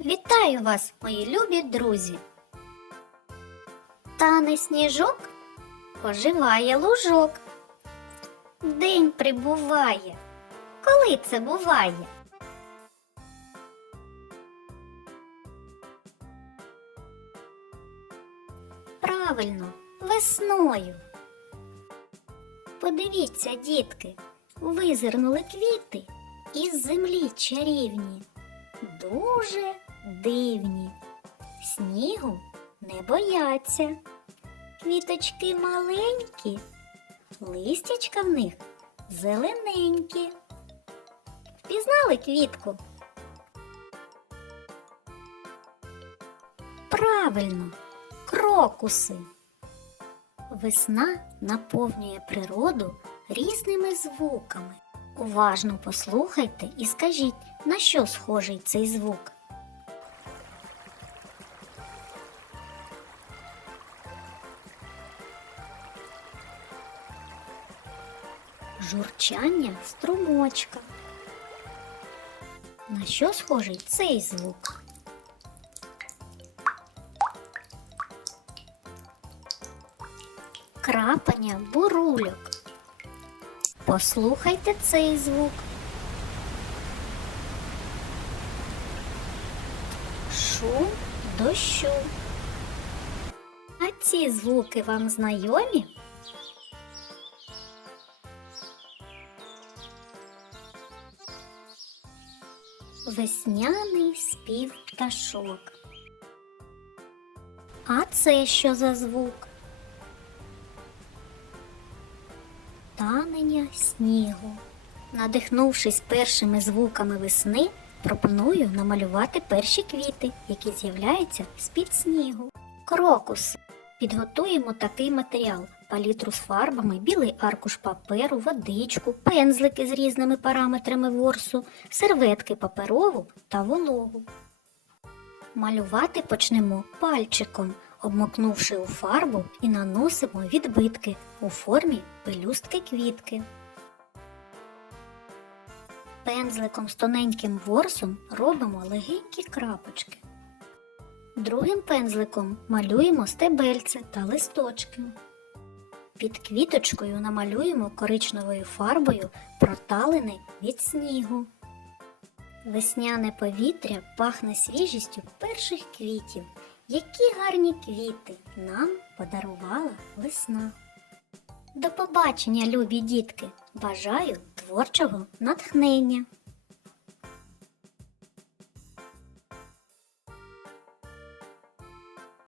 Вітаю вас, мої любі друзі. Тане сніжок, оживає лужок. День прибуває. Коли це буває? Правильно, весною. Подивіться, дітки, визирнули квіти із землі чарівні, дуже дивні. Снігу не бояться. Квіточки маленькі, листячка в них зелененькі. Впізнали квітку? Правильно, крокуси. Весна наповнює природу різними звуками. Уважно послухайте і скажіть, на що схожий цей звук. Журчання струмочка. На що схожий цей звук? Крапання бурульок. Послухайте цей звук. Шум дощу. А ці звуки вам знайомі? Весняний спів пташок. А це що за звук? Танення снігу. Надихнувшись першими звуками весни, пропоную намалювати перші квіти, які з'являються з-під снігу. Крокус. Підготуємо такий матеріал: палітру з фарбами, білий аркуш паперу, водичку, пензлики з різними параметрами ворсу, серветки паперову та вологу. Малювати почнемо пальчиком, обмокнувши у фарбу і наносимо відбитки у формі пелюстки квітки. Пензликом з тоненьким ворсом робимо легенькі крапочки. Другим пензликом малюємо стебельце та листочки. Під квіточкою намалюємо коричневою фарбою проталини від снігу. Весняне повітря пахне свіжістю перших квітів. Які гарні квіти нам подарувала весна. До побачення, любі дітки! Бажаю творчого натхнення!